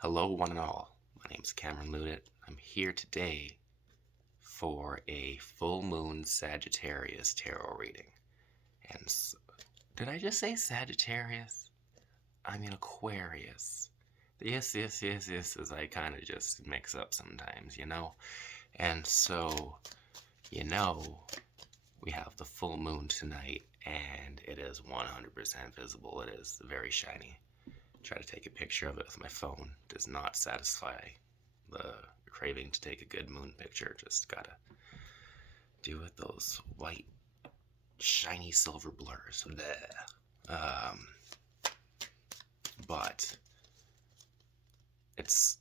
Hello, one and all. My name's Cameron Ludit. I'm here today for a full moon Sagittarius tarot reading. And did I just say Sagittarius? I mean Aquarius. Yes, as I kind of just mix up sometimes. And so, you know, we have the full moon tonight, and it is 100% visible. It is very shiny. Try to take a picture of it with my phone. Does not satisfy the craving to take a good moon picture. Just gotta do with those white, shiny silver blurs. Um, but it's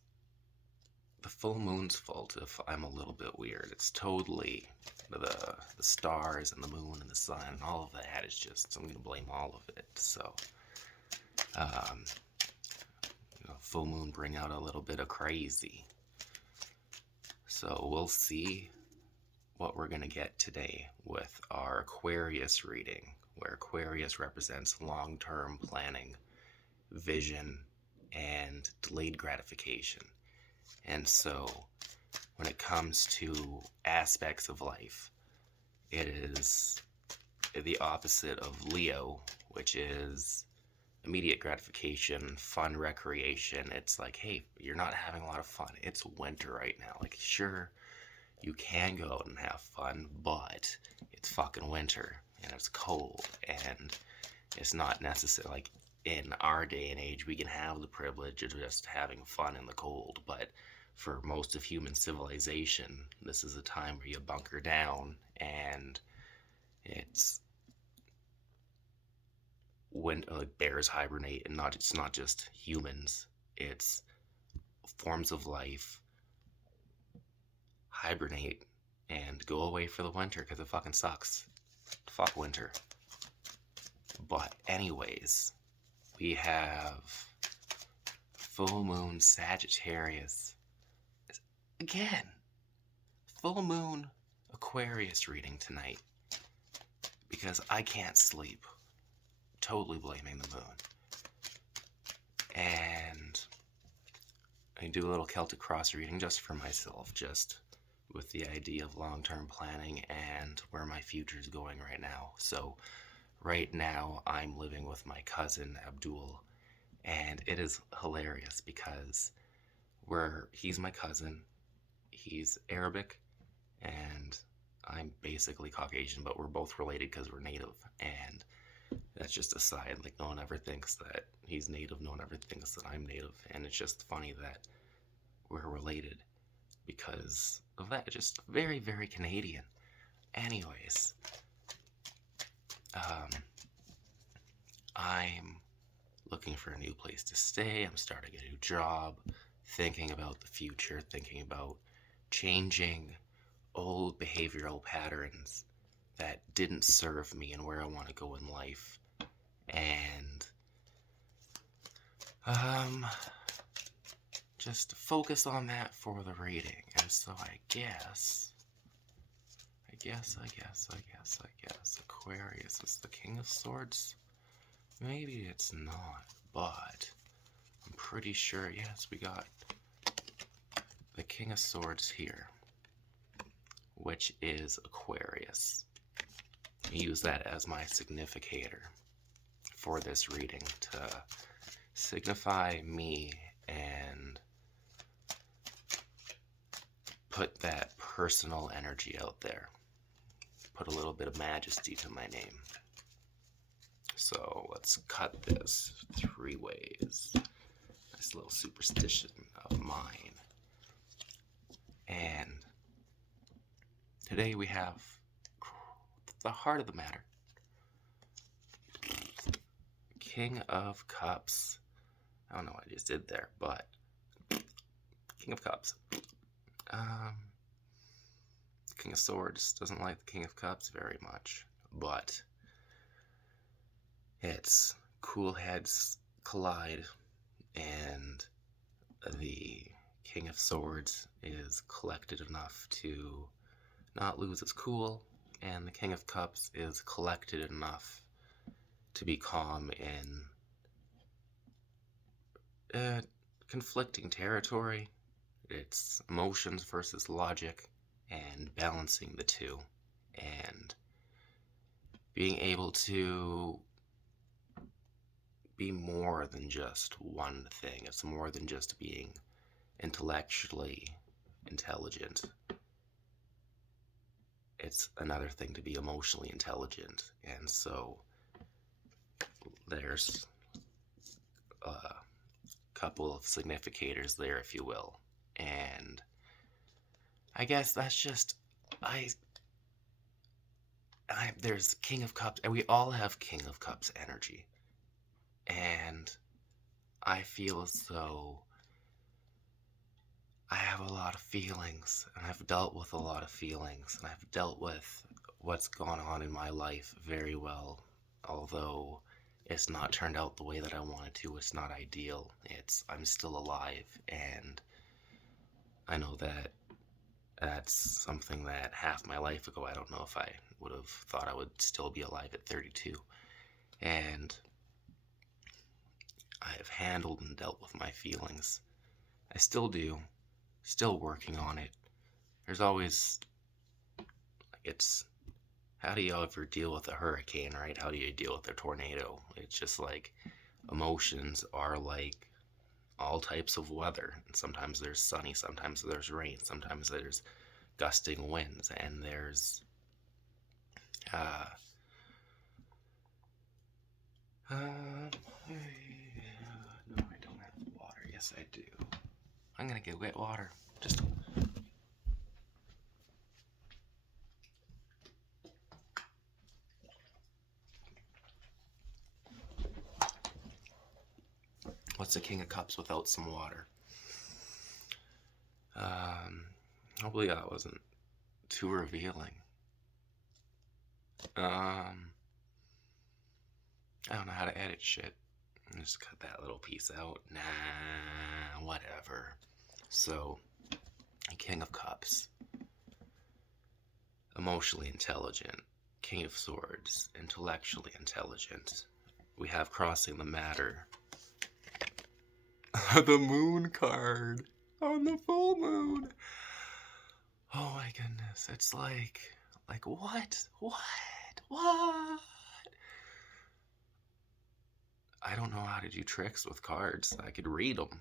the full moon's fault if I'm a little bit weird. It's totally the stars and the moon and the sun and all of that is just, I'm gonna blame all of it. So um, full moon bring out a little bit of crazy. So we'll see what we're gonna get today with our Aquarius reading, where Aquarius represents long-term planning, vision, and delayed gratification. And so when it comes to aspects of life, it is the opposite of Leo, which is immediate gratification, fun, recreation. It's like, hey, you're not having a lot of fun. It's winter right now. Like, sure, you can go out and have fun, but it's fucking winter and it's cold and it's not necessary. Like, in our day and age, we can have the privilege of just having fun in the cold, but for most of human civilization, this is a time where you bunker down, and it's when bears hibernate, and it's not just humans, it's forms of life hibernate and go away for the winter because it fucking sucks. Fuck winter. But anyways, we have full moon Sagittarius. Again, full moon Aquarius reading tonight because I can't sleep. Totally blaming the moon. And I do a little Celtic cross reading just for myself, just with the idea of long-term planning and where my future is going right now. So right now I'm living with my cousin Abdul, and it is hilarious because he's my cousin, he's Arabic, and I'm basically Caucasian, but we're both related because we're native. And that's just a side. Like, no one ever thinks that he's native, no one ever thinks that I'm native, and it's just funny that we're related because of that. Just very, very Canadian. Anyways, I'm looking for a new place to stay. I'm starting a new job, thinking about the future, thinking about changing old behavioral patterns that didn't serve me and where I want to go in life. And just focus on that for the reading. And so I guess Aquarius is the King of Swords. Maybe it's not, but I'm pretty sure, yes, we got the King of Swords here, which is Aquarius. I use that as my significator for this reading to signify me and put that personal energy out there. Put a little bit of majesty to my name. So let's cut this 3 ways. Nice little superstition of mine. And today we have the heart of the matter. King of Cups. I don't know what I just did there, but King of Cups. King of Swords doesn't like the King of Cups very much, but it's cool heads collide, and the King of Swords is collected enough to not lose his cool, and the King of Cups is collected enough to be calm in conflicting territory. It's emotions versus logic and balancing the two and being able to be more than just one thing. It's more than just being intellectually intelligent. It's another thing to be emotionally intelligent. And so there's a couple of significators there, if you will. And I guess that's just, I there's King of Cups, and we all have King of Cups energy. And I feel as though I have a lot of feelings, and I've dealt with a lot of feelings, and I've dealt with what's gone on in my life very well, although it's not turned out the way that I wanted to. It's not ideal. I'm still alive, and I know that that's something that half my life ago, I don't know if I would have thought I would still be alive at 32. And I have handled and dealt with my feelings. I still do. Still working on it. There's always, it's, how do you ever deal with a hurricane, right? How do you deal with a tornado? It's just like, emotions are like all types of weather. And sometimes there's sunny, sometimes there's rain, sometimes there's gusting winds, and there's no, I don't have water. Yes, I do. I'm gonna go get water. Just what's the King of Cups without some water? Hopefully that wasn't too revealing. I don't know how to edit shit. Just cut that little piece out. Nah, whatever. So, King of Cups. Emotionally intelligent. King of Swords. Intellectually intelligent. We have Crossing the Matter. The Moon card. On the full moon. Oh my goodness. It's like what? What? I don't know how to do tricks with cards. I could read them.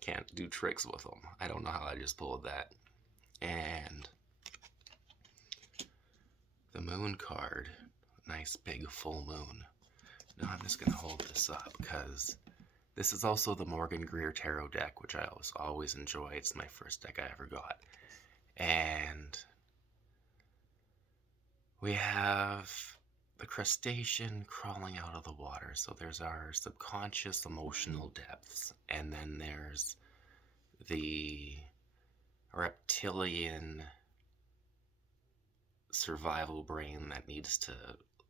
Can't do tricks with them. I don't know how I just pulled that. And the moon card. Nice big full moon. Now I'm just going to hold this up because this is also the Morgan Greer Tarot deck, which I always enjoy. It's my first deck I ever got. And we have the crustacean crawling out of the water. So there's our subconscious emotional depths. And then there's the reptilian survival brain that needs to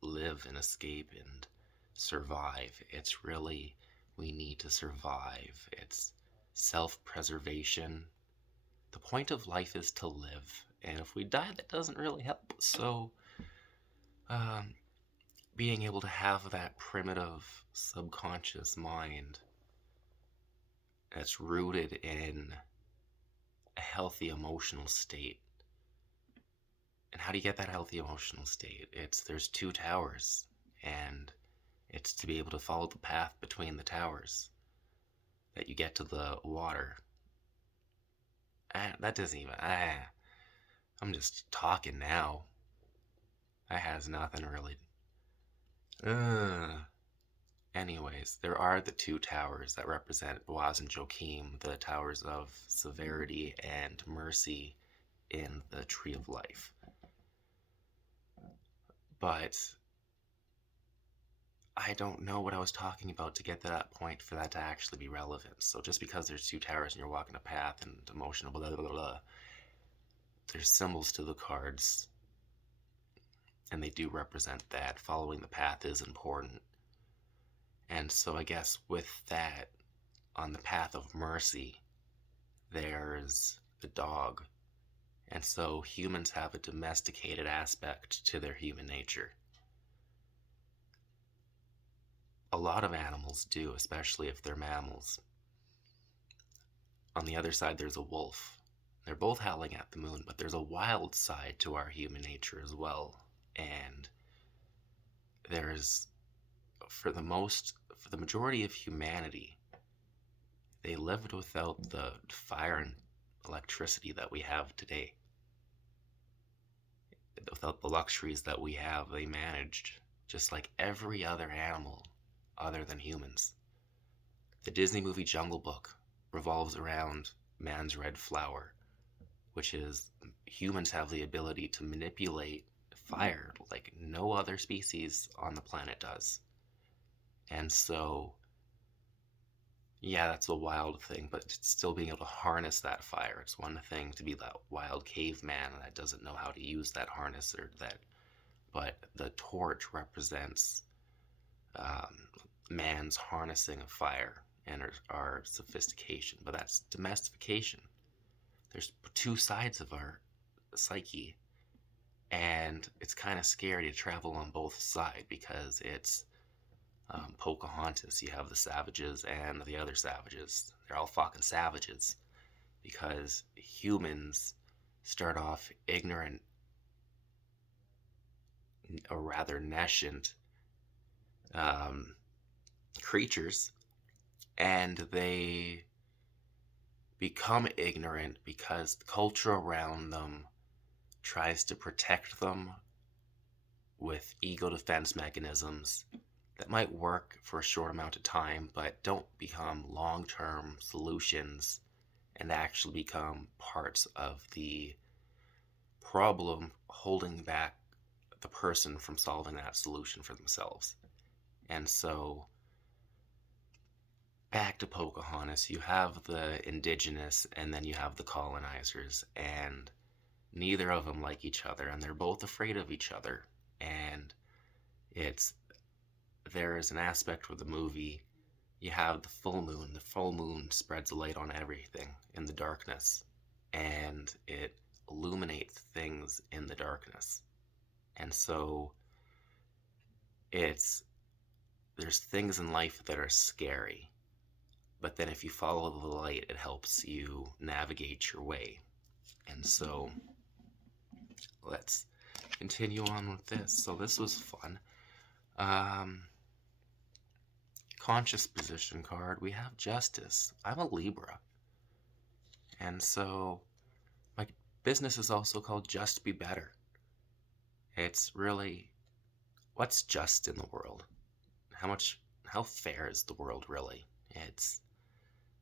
live and escape and survive. It's really, we need to survive. It's self-preservation. The point of life is to live. And if we die, that doesn't really help. So, being able to have that primitive subconscious mind that's rooted in a healthy emotional state. And how do you get that healthy emotional state? There's two towers, and it's to be able to follow the path between the towers that you get to the water. That doesn't even, I'm just talking now. That has nothing really. Anyways, there are the two towers that represent Boaz and Joachim, the towers of severity and mercy in the Tree of Life. But I don't know what I was talking about to get to that point for that to actually be relevant. So just because there's two towers and you're walking a path and emotional blah blah blah, there's symbols to the cards, and they do represent that. Following the path is important. And so I guess with that, on the path of mercy, there's the dog. And so humans have a domesticated aspect to their human nature. A lot of animals do, especially if they're mammals. on the other side, there's a wolf. They're both howling at the moon, but there's a wild side to our human nature as well. And there's, for the majority of humanity, they lived without the fire and electricity that we have today. Without the luxuries that we have, they managed just like every other animal other than humans. The Disney movie Jungle Book revolves around man's red flower, which is humans have the ability to manipulate fire like no other species on the planet does. And so, yeah, that's a wild thing, but still being able to harness that fire. It's one thing to be that wild caveman that doesn't know how to use that harness or that, but the torch represents man's harnessing of fire and our sophistication. But that's domestication. There's two sides of our psyche, and it's kind of scary to travel on both sides because it's Pocahontas. You have the savages and the other savages. They're all fucking savages because humans start off ignorant, or rather nescient creatures, and they become ignorant because the culture around them tries to protect them with ego defense mechanisms that might work for a short amount of time, but don't become long-term solutions and actually become parts of the problem holding back the person from solving that solution for themselves. And so, back to Pocahontas, you have the indigenous and then you have the colonizers, and neither of them like each other, and they're both afraid of each other. And there is an aspect with the movie, you have the full moon. The full moon spreads light on everything in the darkness, and it illuminates things in the darkness. And so there's things in life that are scary, but then if you follow the light, it helps you navigate your way. And so let's continue on with this. So this was fun. Conscious position card, we have Justice. I'm a Libra. And so my business is also called Just Be Better. It's really, what's just in the world? How fair is the world really?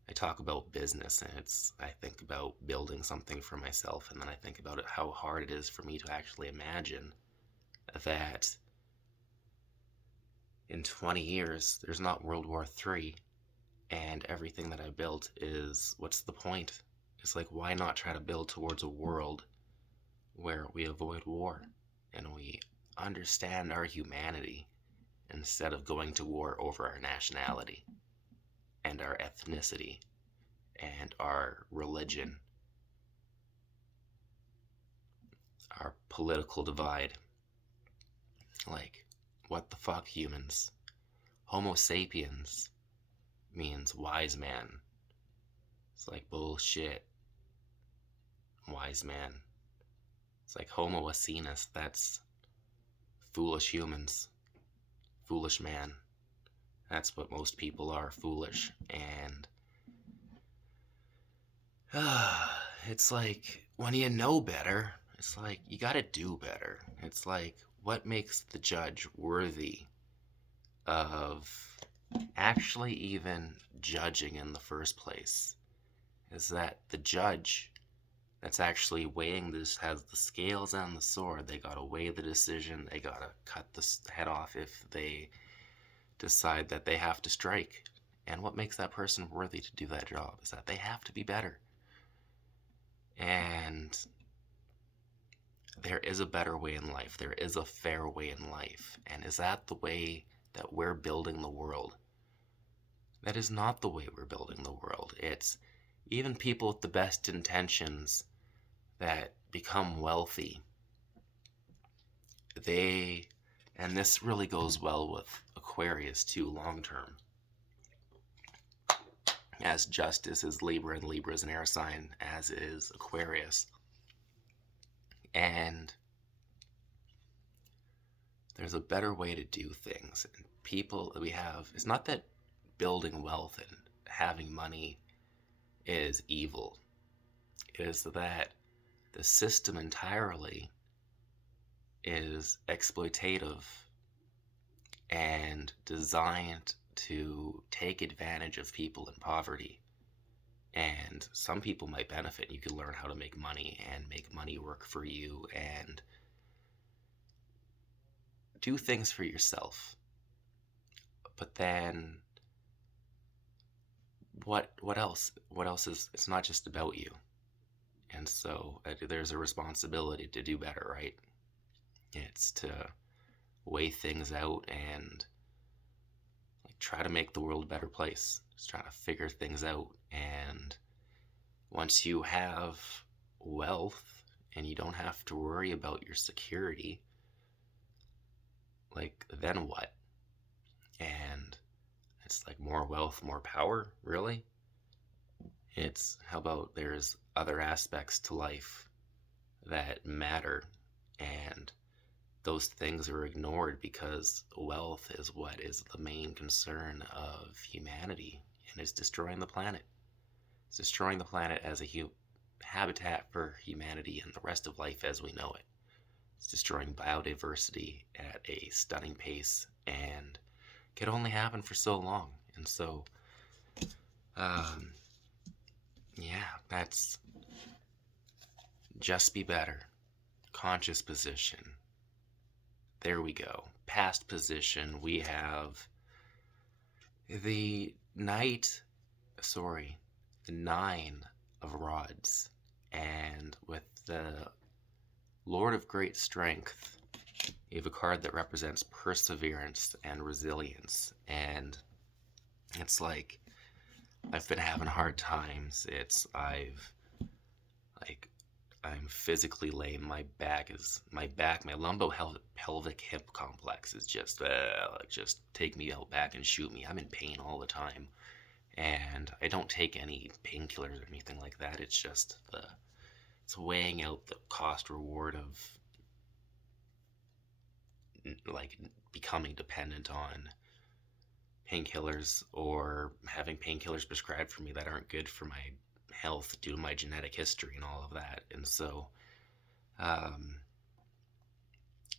I talk about business, and I think about building something for myself, and then I think about how hard it is for me to actually imagine that in 20 years there's not World War III, and everything that I built is, what's the point? It's like, why not try to build towards a world where we avoid war and we understand our humanity instead of going to war over our nationality and our ethnicity and our religion, our political divide. Like, what the fuck, humans? Homo sapiens means wise man. It's like, bullshit. Wise man. It's like Homo asinus, that's foolish humans. Foolish man. That's what most people are, foolish. And it's like, when you know better, it's like, you gotta do better. It's like, what makes the judge worthy of actually even judging in the first place? Is that the judge that's actually weighing this has the scales and the sword. They gotta weigh the decision. They gotta cut the head off if they decide that they have to strike. And what makes that person worthy to do that job is that they have to be better. And there is a better way in life. There is a fair way in life. And is that the way that we're building the world? That is not the way we're building the world. It's even people with the best intentions that become wealthy. And this really goes well with Aquarius too, long term. as justice is Libra, and Libra is an air sign, as is Aquarius. And there's a better way to do things. And people that we have, it's not that building wealth and having money is evil. It is that the system entirely is exploitative and designed to take advantage of people in poverty. And some people might benefit. You can learn how to make money and make money work for you and do things for yourself. But then what else? What else is, it's not just about you. And so there's a responsibility to do better, right? It's to weigh things out and like try to make the world a better place. Just trying to figure things out. And once you have wealth and you don't have to worry about your security, like then what? And it's like more wealth, more power, really? It's how about there's other aspects to life that matter, and those things are ignored because wealth is what is the main concern of humanity, and it's destroying the planet. It's destroying the planet as a habitat for humanity and the rest of life as we know it. It's destroying biodiversity at a stunning pace and can only happen for so long. And so, yeah, that's just be better. Conscious position. There we go. Past position, we have the the 9 of rods. And with the Lord of Great Strength, you have a card that represents perseverance and resilience. And it's like, I've been having hard times. I'm physically lame. My lumbo-pelvic hip complex is just take me out back and shoot me. I'm in pain all the time. And I don't take any painkillers or anything like that. It's just it's weighing out the cost reward of like becoming dependent on painkillers or having painkillers prescribed for me that aren't good for my health due to my genetic history and all of that. And so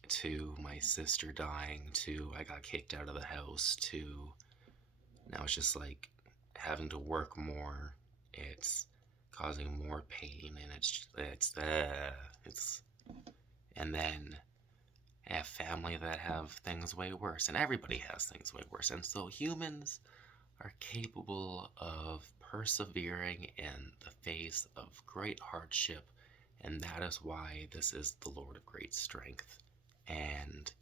to my sister dying, to I got kicked out of the house, to now it's just like having to work more. It's causing more pain, and it's and then I have family that have things way worse, and everybody has things way worse. And so humans are capable of persevering in the face of great hardship, and that is why this is the Lord of Great Strength. And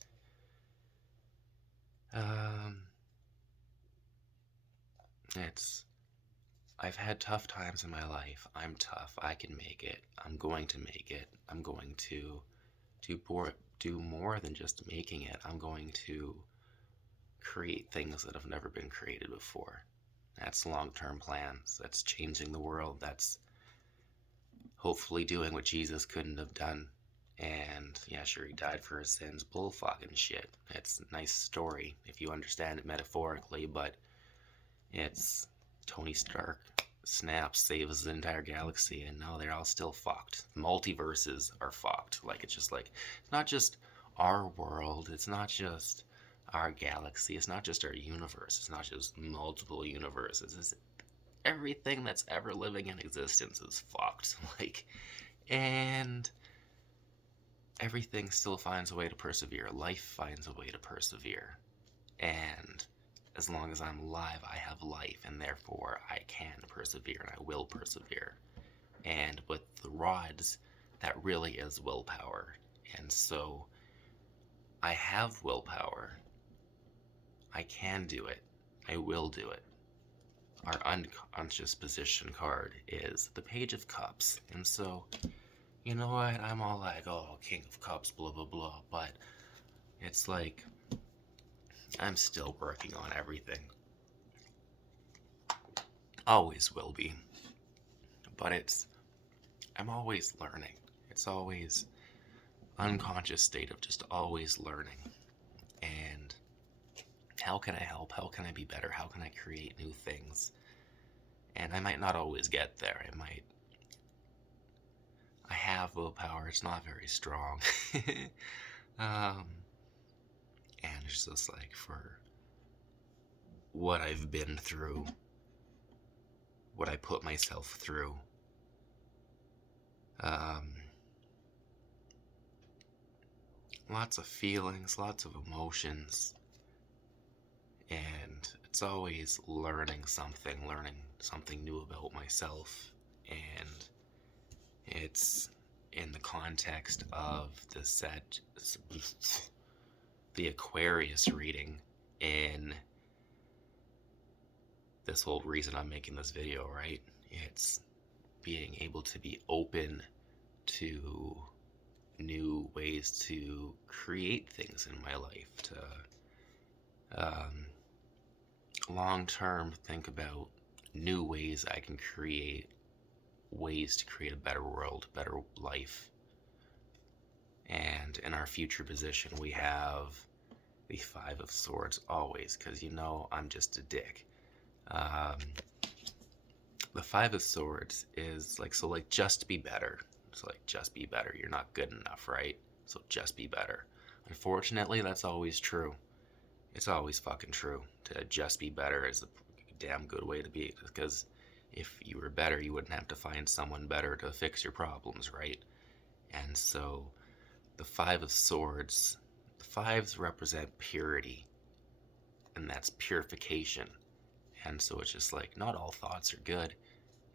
I've had tough times in my life. I'm tough. I can make it. I'm going to make it. I'm going to do more than just making it. I'm going to create things that have never been created before. That's long-term plans. That's changing the world. That's hopefully doing what Jesus couldn't have done. And yeah, sure, he died for his sins, bullfucking shit. It's a nice story if you understand it metaphorically, but it's Tony Stark snaps, saves the entire galaxy, and no, they're all still fucked. Multiverses are fucked. Like, it's just like, it's not just our world, it's not just our galaxy, it's not just our universe, it's not just multiple universes, it's everything that's ever living in existence is fucked. Like, and everything still finds a way to persevere. Life finds a way to persevere. And as long as I'm alive, I have life, and therefore I can persevere, and I will persevere. And with the rods, that really is willpower. And so I have willpower. I can do it. I will do it. Our unconscious position card is the Page of Cups. And so, you know what? I'm all like, oh, King of Cups, blah, blah, blah. But it's like, I'm still working on everything. Always will be. But I'm always learning. It's always unconscious state of just always learning. And how can I help? How can I be better? How can I create new things? And I might not always get there. I have willpower. It's not very strong. um, and it's just like for what I've been through, what I put myself through. Lots of feelings, lots of emotions, and it's always learning something new about myself, and it's in the context of the Aquarius reading in this whole reason I'm making this video, right? It's being able to be open to new ways to create things in my life, to long term think about new ways I can create ways to create a better world, better life. And in our future position, we have the Five of Swords always, because I'm just a dick. The Five of Swords is like, just be better. So just be better. You're not good enough, right? So just be better. Unfortunately, that's always true. It's always fucking true. To just be better is a damn good way to be, because if you were better, you wouldn't have to find someone better to fix your problems, right? And so the Five of Swords, the fives represent purity, and that's purification. And so it's just like, not all thoughts are good,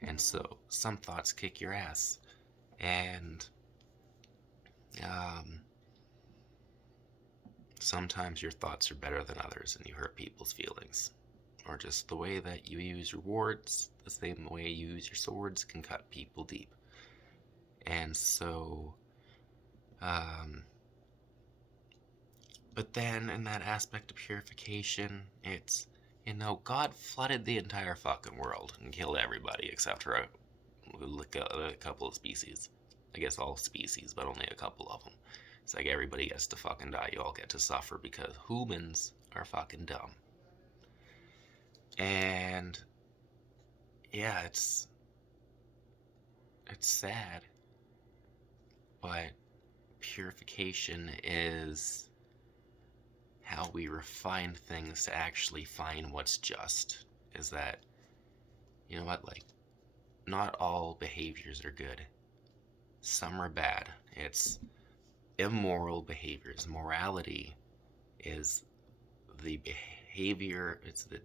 and so some thoughts kick your ass. And sometimes your thoughts are better than others and you hurt people's feelings. Or just the way that you use your words, the same way you use your swords, can cut people deep. And so, but then in that aspect of purification, it's, God flooded the entire fucking world and killed everybody except for a couple of species. I guess all species, but only a couple of them. It's like everybody gets to fucking die. You all get to suffer because humans are fucking dumb. And yeah, it's sad, but purification is how we refine things to actually find what's just. Is that, like, not all behaviors are good. Some are bad. It's immoral behaviors. Morality is the behavior, it's the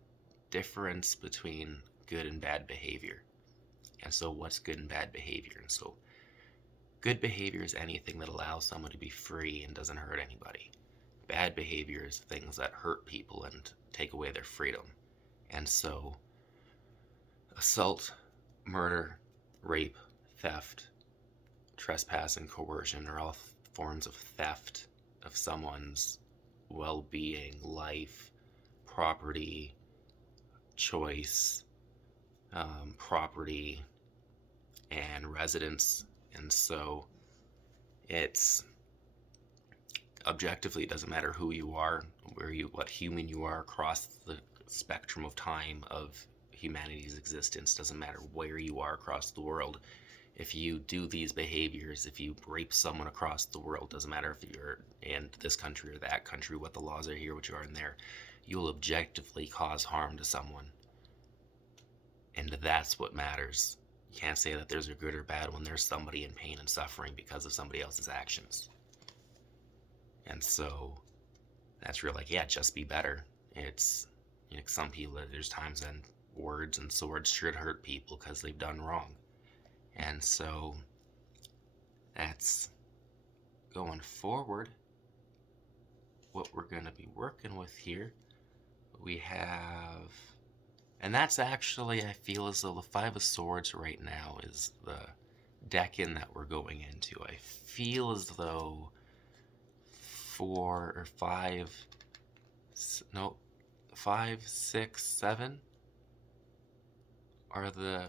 difference between good and bad behavior. And so what's good and bad behavior? And so good behavior is anything that allows someone to be free and doesn't hurt anybody. Bad behavior is things that hurt people and take away their freedom. And so assault, murder, rape, theft, trespass, and coercion are all forms of theft of someone's well-being, life, property, choice, property, and residence. And so it's objectively, it doesn't matter who you are, what human you are across the spectrum of time of humanity's existence. Doesn't matter where you are across the world. If you do these behaviors, if you rape someone across the world, doesn't matter if you're in this country or that country, what the laws are here, what you are in there, you will objectively cause harm to someone. And that's what matters. You can't say that there's a good or bad when there's somebody in pain and suffering because of somebody else's actions. And so that's real, like, yeah, just be better. It's, some people, there's times when words and swords should hurt people because they've done wrong. And so that's going forward what we're going to be working with here. We have, and that's actually, I feel as though the Five of Swords right now is the deck-in that we're going into. I feel as though 5, 6, 7 are the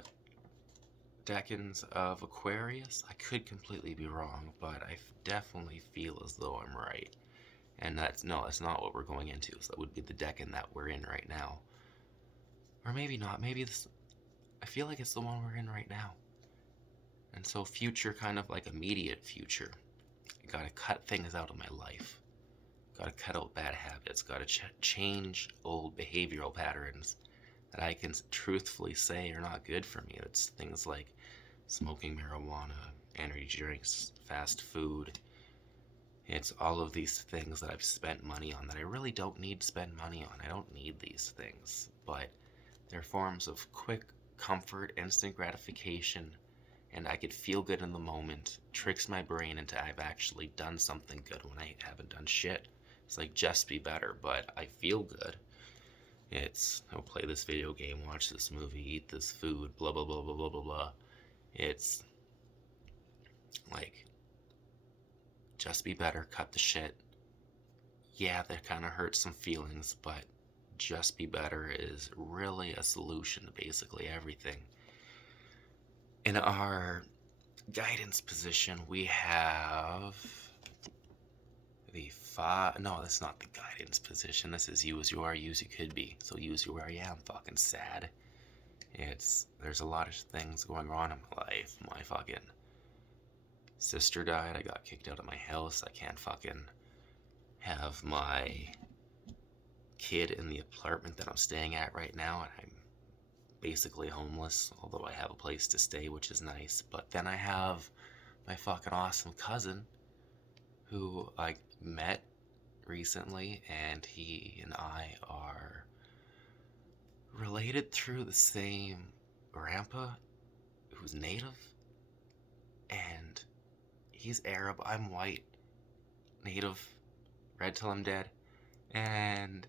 decans of Aquarius. I could completely be wrong, but I definitely feel as though I'm right. And that's not what we're going into. So that would be the decan that we're in right now. Or maybe not. Maybe this. I feel like it's the one we're in right now. And so future, kind of like immediate future. I gotta cut things out of my life. Gotta cut out bad habits. Gotta change old behavioral patterns that I can truthfully say are not good for me. It's things like smoking marijuana, energy drinks, fast food. It's all of these things that I've spent money on that I really don't need to spend money on. I don't need these things, but they're forms of quick comfort, instant gratification, and I could feel good in the moment. Tricks my brain into I've actually done something good when I haven't done shit. It's like just be better, but I feel good. It's I'll play this video game, watch this movie, eat this food, blah blah blah blah blah blah blah. It's like just be better, cut the shit. Yeah, that kind of hurts some feelings, but just be better is really a solution to basically everything. In our guidance position, we have the five. No, that's not the guidance position. This is you as you are, you as you could be. So you as you are, yeah, I'm fucking sad. There's a lot of things going on in my life. My fucking sister died. I got kicked out of my house. I can't fucking have my kid in the apartment that I'm staying at right now, and I'm basically homeless, although I have a place to stay, which is nice. But then I have my fucking awesome cousin who I met recently, and he and I are related through the same grandpa who's native, and he's Arab, I'm white, native, red till I'm dead, and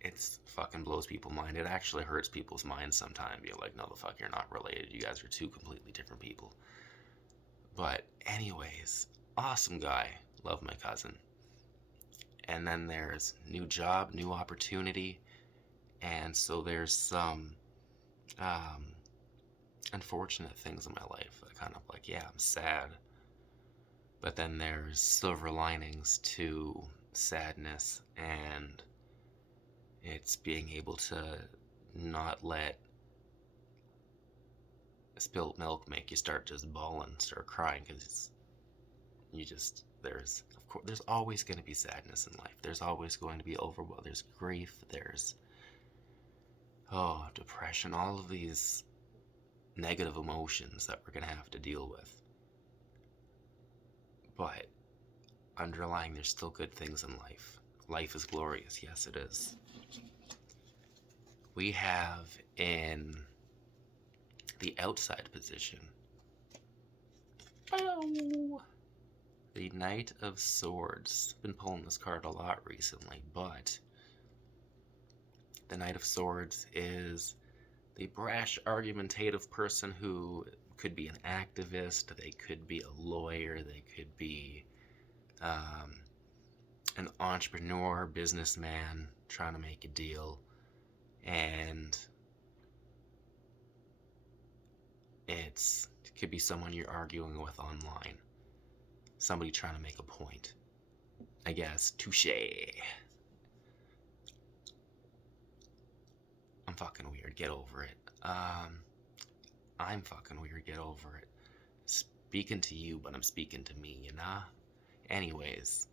it's fucking blows people's mind. It actually hurts people's minds sometimes. You're like, no, the fuck, you're not related. You guys are two completely different people. But anyways, awesome guy. Love my cousin. And then there's new job, new opportunity. And so there's some unfortunate things in my life that kind of like, yeah, I'm sad. But then there's silver linings to sadness, and it's being able to not let spilt milk make you start just bawling, start crying, because of course, there's always going to be sadness in life. There's always going to be there's grief, there's, depression, all of these negative emotions that we're going to have to deal with. But underlying, there's still good things in life. Life is glorious. Yes, it is. We have in the outside position the Knight of Swords. Been pulling this card a lot recently, but the Knight of Swords is the brash, argumentative person who could be an activist, they could be a lawyer, they could be an entrepreneur, businessman trying to make a deal, and it could be someone you're arguing with online, somebody trying to make a point. I guess, touche. I'm fucking weird, get over it. I'm fucking weird, get over it. Speaking to you, but I'm speaking to me, you know? Anyways,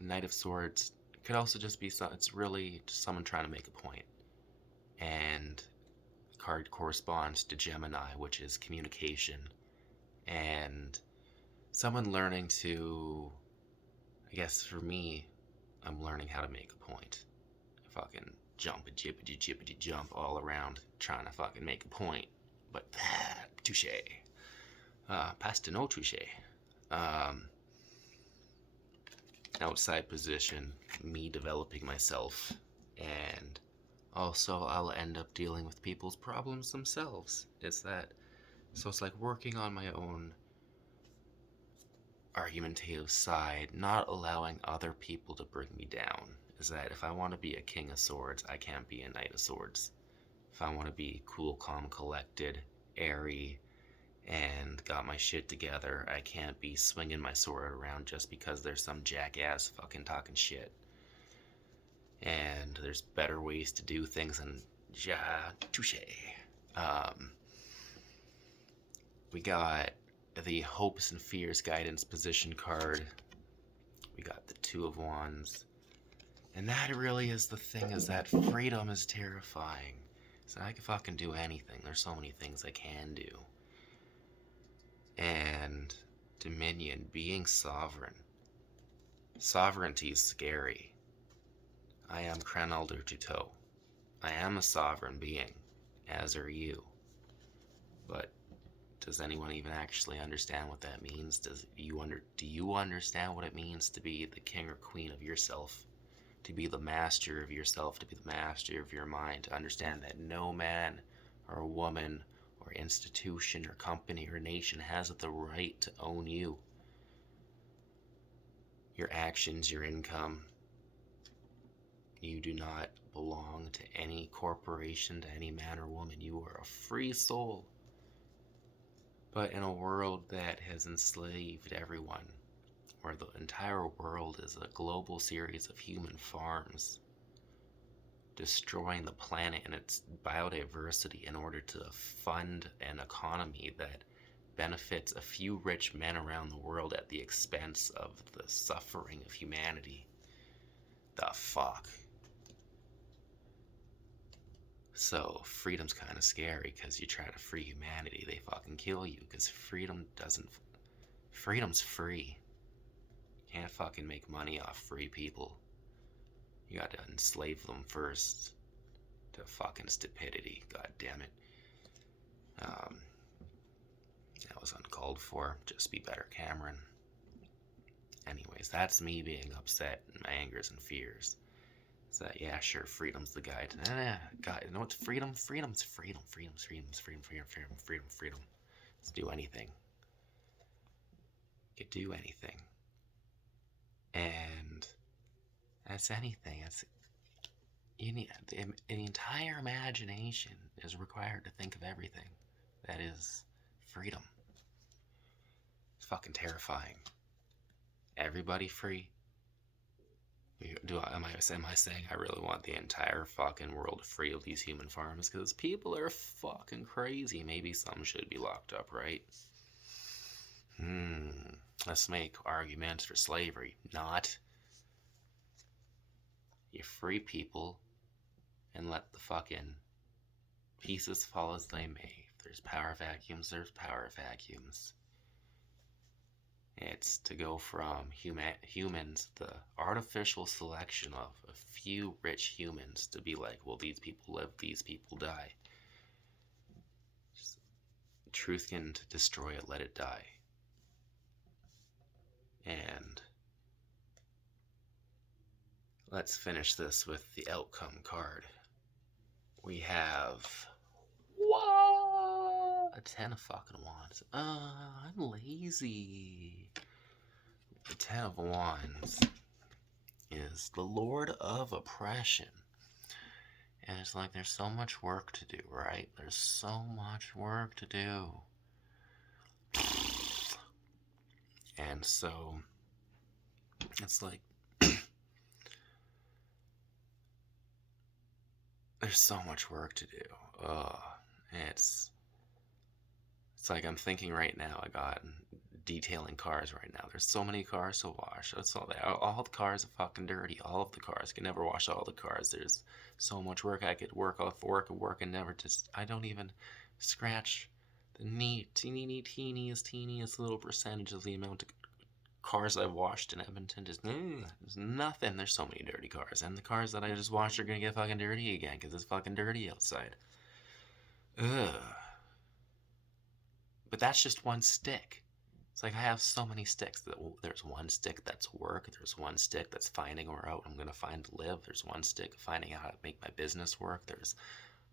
Knight of Swords could also just be, it's really just someone trying to make a point. And the card corresponds to Gemini, which is communication. And someone learning to, I guess for me, I'm learning how to make a point. I fucking jump and jippity jump all around trying to fucking make a point. But touche. Pasta no touche. Outside position, me developing myself, and also I'll end up dealing with people's problems themselves. So it's like working on my own argumentative side, not allowing other people to bring me down. Is that if I want to be a King of Swords, I can't be a Knight of Swords. if I want to be cool, calm, collected, airy, and got my shit together, I can't be swinging my sword around just because there's some jackass fucking talking shit. And there's better ways to do things, and touche. Um, we got the Hopes and Fears Guidance Position card. We got the Two of Wands. And that really is the thing, is that freedom is terrifying. So I can fucking do anything. There's so many things I can do. And dominion, being sovereign. Sovereignty is scary. I am Cranelder Tuto. I am a sovereign being, as are you. But does anyone even actually understand what that means? Do you understand what it means to be the king or queen of yourself? To be the master of yourself, to be the master of your mind, to understand that no man or woman or institution or company or nation has the right to own you. Your actions, your income. You do not belong to any corporation, to any man or woman. You are a free soul. But in a world that has enslaved everyone, where the entire world is a global series of human farms, destroying the planet and its biodiversity in order to fund an economy that benefits a few rich men around the world at the expense of the suffering of humanity. The fuck? So freedom's kind of scary, because you try to free humanity, they fucking kill you, because freedom's free. You can't fucking make money off free people. You gotta enslave them first to fucking stupidity. God damn it. That was uncalled for. Just be better, Cameron. Anyways, that's me being upset and my angers and fears. So yeah, sure, freedom's the guide. God, you know what's freedom? Freedom's freedom. Freedom. Let's do anything. You could do anything. And that's anything. You need the entire imagination is required to think of everything. That is freedom. It's fucking terrifying. Everybody free? Am I saying I really want the entire fucking world free of these human farms? Because people are fucking crazy. Maybe some should be locked up, right? Let's make arguments for slavery. Not. You free people and let the fucking pieces fall as they may. If there's power vacuums, there's power vacuums. It's to go from humans, the artificial selection of a few rich humans, to be like, well, these people live, these people die. Just, truth can destroy it, let it die. And let's finish this with the outcome card. We have a 10 of fucking wands. I'm lazy. The 10 of wands is the Lord of Oppression. And it's like, there's so much work to do, right? There's so much work to do. And so, it's like, there's so much work to do. It's like I'm thinking right now, I got detailing cars right now. There's so many cars to wash. That's all the cars are fucking dirty. All of the cars. I can never wash all the cars. There's so much work. I could work and never just, I don't even scratch the teeniest little percentage of the amount of cars I've washed in Edmonton. Just there's nothing. There's so many dirty cars, and the cars that I just washed are gonna get fucking dirty again because it's fucking dirty outside. Ugh. But that's just one stick. It's like I have so many sticks. There's one stick that's work. There's one stick that's finding where out I'm gonna find to live. There's one stick of finding out how to make my business work. There's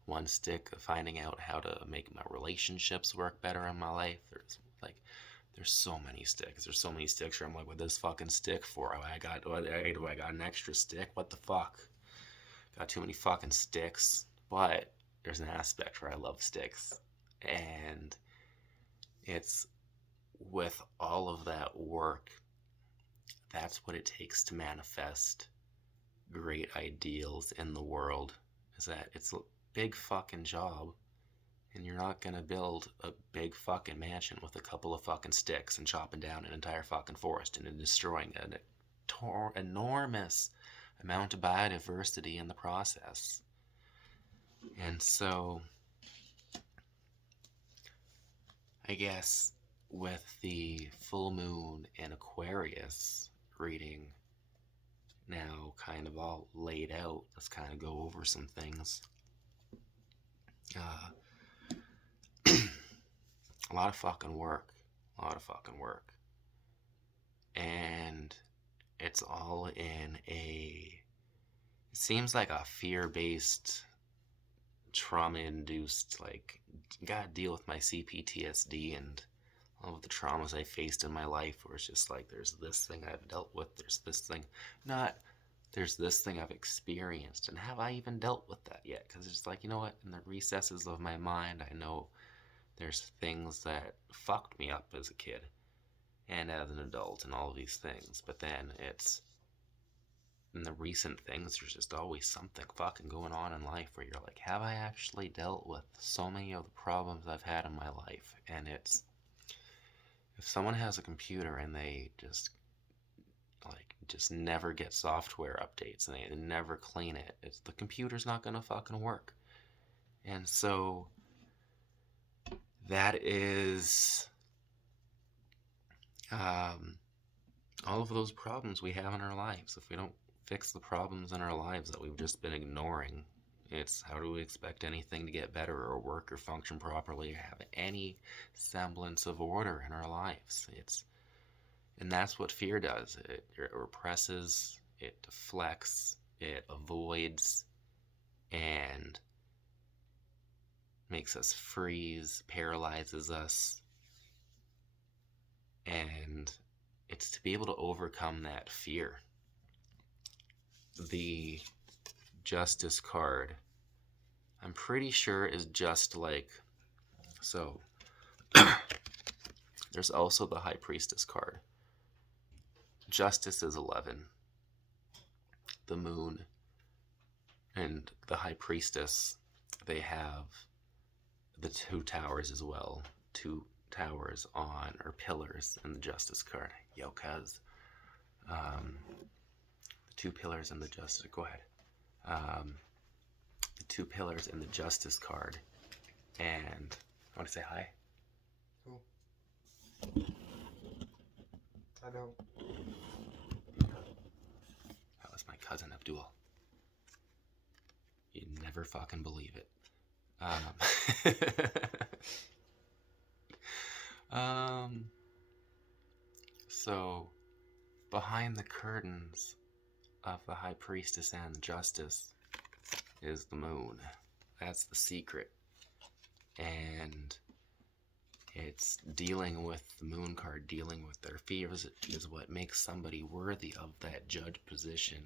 one stick of finding out how to make my relationships work better in my life. There's so many sticks. There's so many sticks where I'm like, what this fucking stick for? I got an extra stick? What the fuck? Got too many fucking sticks. But there's an aspect where I love sticks. And it's with all of that work, that's what it takes to manifest great ideals in the world. Is that it's a big fucking job, and you're not gonna build a big fucking mansion with a couple of fucking sticks and chopping down an entire fucking forest and then destroying an enormous amount of biodiversity in the process. And so, I guess with the full moon in Aquarius reading now kind of all laid out, let's kind of go over some things. A lot of fucking work. A lot of fucking work. And it's all in it seems like a fear-based, trauma-induced, like, gotta deal with my CPTSD and all of the traumas I faced in my life, where it's just like, there's this thing I've dealt with, there's this thing, not, there's this thing I've experienced, and have I even dealt with that yet? Because it's like, you know what, in the recesses of my mind, I know there's things that fucked me up as a kid and as an adult and all of these things, but then it's in the recent things, there's just always something fucking going on in life where you're like, have I actually dealt with so many of the problems I've had in my life? And it's, if someone has a computer and they just never get software updates and they never clean it, the computer's not gonna fucking work. And so that is all of those problems we have in our lives. If we don't fix the problems in our lives that we've just been ignoring, it's how do we expect anything to get better or work or function properly or have any semblance of order in our lives? And that's what fear does. It represses, it deflects, it avoids, and makes us freeze, paralyzes us. And it's to be able to overcome that fear. The Justice card, I'm pretty sure, is just like, so there's also the High Priestess card. Justice is 11. The Moon and the High Priestess, they have the 2 towers as well. 2 towers on, or pillars, in the Justice card. Yo, cuz. The 2 pillars in the Justice, go ahead. The 2 pillars in the Justice card. And I want to say hi. Cool. I know. That was my cousin Abdul. You'd never fucking believe it. So, behind the curtains of the High Priestess and the Justice is the Moon. That's the secret. And it's dealing with the Moon card, dealing with their fears, is what makes somebody worthy of that judge position.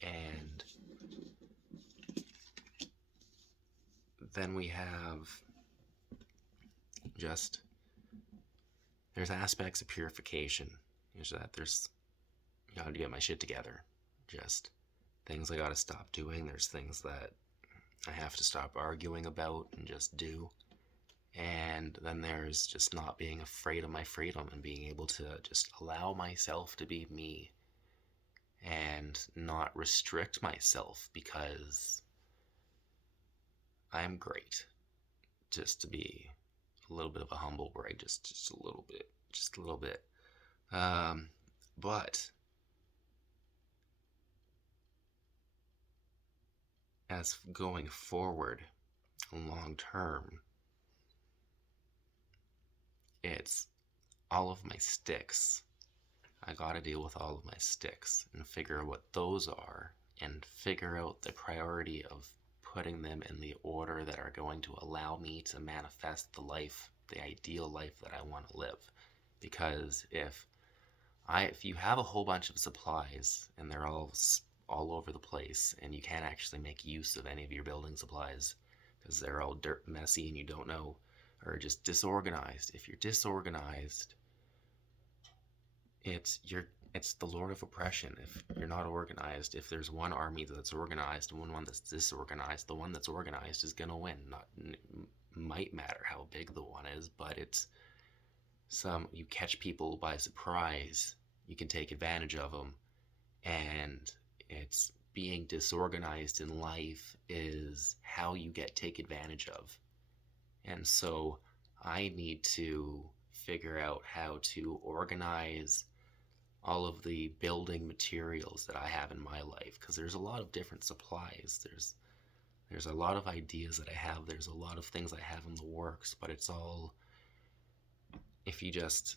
And then we have just, there's aspects of purification. Is that there's, I gotta get my shit together. Just things I gotta stop doing. There's things that I have to stop arguing about and just do. And then there's just not being afraid of my freedom and being able to just allow myself to be me and not restrict myself because I'm great. Just to be a little bit of a humble brag, just a little bit. But as going forward, long term, it's all of my sticks. I gotta deal with all of my sticks and figure out what those are and figure out the priority of putting them in the order that are going to allow me to manifest the life, the ideal life that I want to live. Because if you have a whole bunch of supplies and they're all all over the place, and you can't actually make use of any of your building supplies because they're all dirt messy and you don't know, or just disorganized. If you're disorganized, it's the Lord of oppression. If you're not organized, if there's one army that's organized and one that's disorganized, the one that's organized is gonna win. Not might matter how big the one is, but it's you catch people by surprise, you can take advantage of them, and it's being disorganized in life is how you get take advantage of. And so I need to figure out how to organize all of the building materials that I have in my life, because there's a lot of different supplies. There's a lot of ideas that I have. There's a lot of things I have in the works, but it's all, if you just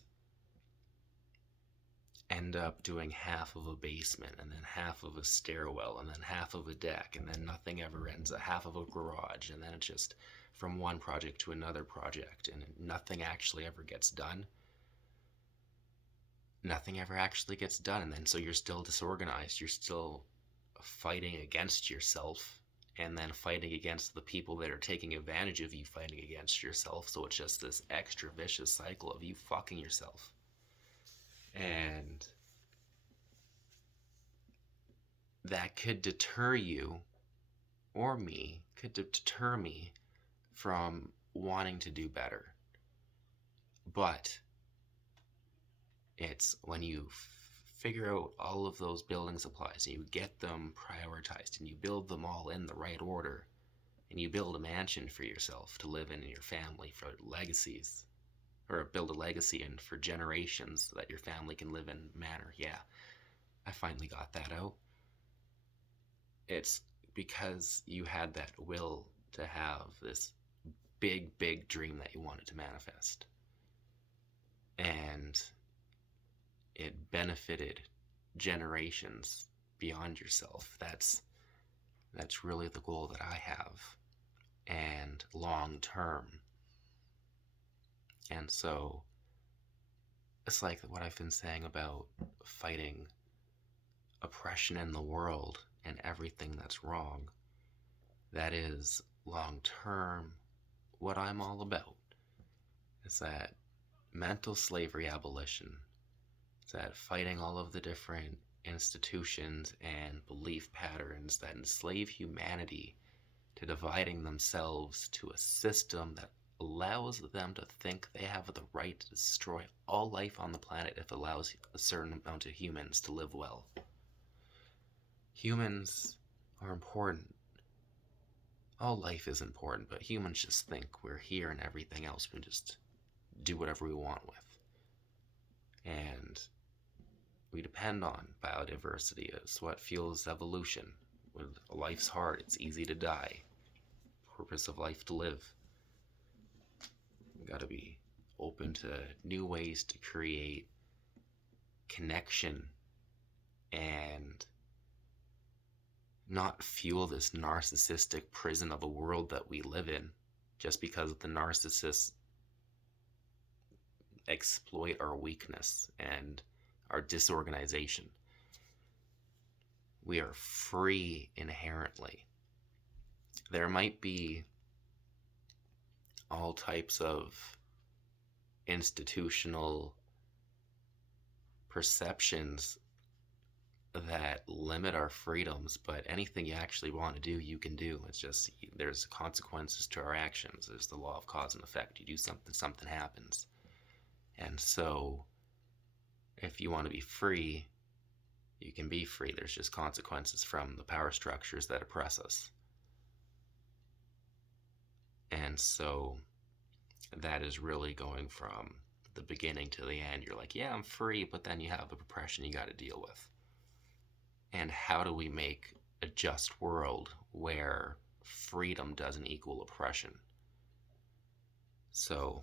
end up doing half of a basement and then half of a stairwell and then half of a deck and then nothing ever ends, half of a garage, and then it's just from one project to another project and nothing actually ever gets done. Nothing ever actually gets done, and then so you're still disorganized. You're still fighting against yourself, and then fighting against the people that are taking advantage of you, fighting against yourself. So it's just this extra vicious cycle of you fucking yourself. And that could deter you, or me, could deter me from wanting to do better. But it's when you figure out all of those building supplies and you get them prioritized and you build them all in the right order, and you build a mansion for yourself to live in and your family for legacies, or build a legacy and for generations so that your family can live in manner. Yeah, I finally got that out. It's because you had that will to have this big dream that you wanted to manifest, and it benefited generations beyond yourself. That's really the goal that I have, and long term. And so it's like what I've been saying about fighting oppression in the world and everything that's wrong. That is long term what I'm all about. Is that mental slavery abolition. It's that fighting all of the different institutions and belief patterns that enslave humanity to dividing themselves to a system that allows them to think they have the right to destroy all life on the planet if it allows a certain amount of humans to live well. Humans are important. All life is important, but humans just think we're here and everything else we just do whatever we want with. And we depend on biodiversity. It's what fuels evolution. When life's hard, it's easy to die. Purpose of life to live. We gotta be open to new ways to create connection and not fuel this narcissistic prison of a world that we live in just because the narcissists exploit our weakness and our disorganization. We are free inherently. There might be all types of institutional perceptions that limit our freedoms, but anything you actually want to do, you can do. It's just there's consequences to our actions. There's the law of cause and effect. You do something, something happens. And so if you want to be free, you can be free. There's just consequences from the power structures that oppress us. And so that is really going from the beginning to the end. You're like, yeah, I'm free, but then you have the oppression you got to deal with. And how do we make a just world where freedom doesn't equal oppression? So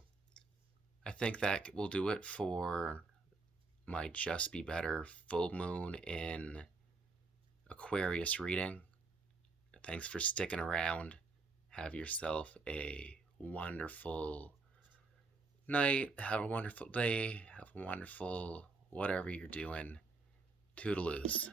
I think that will do it for my Just Be Better full moon in Aquarius reading. Thanks for sticking around. Have yourself a wonderful night. Have a wonderful day. Have a wonderful whatever you're doing. Toodaloos.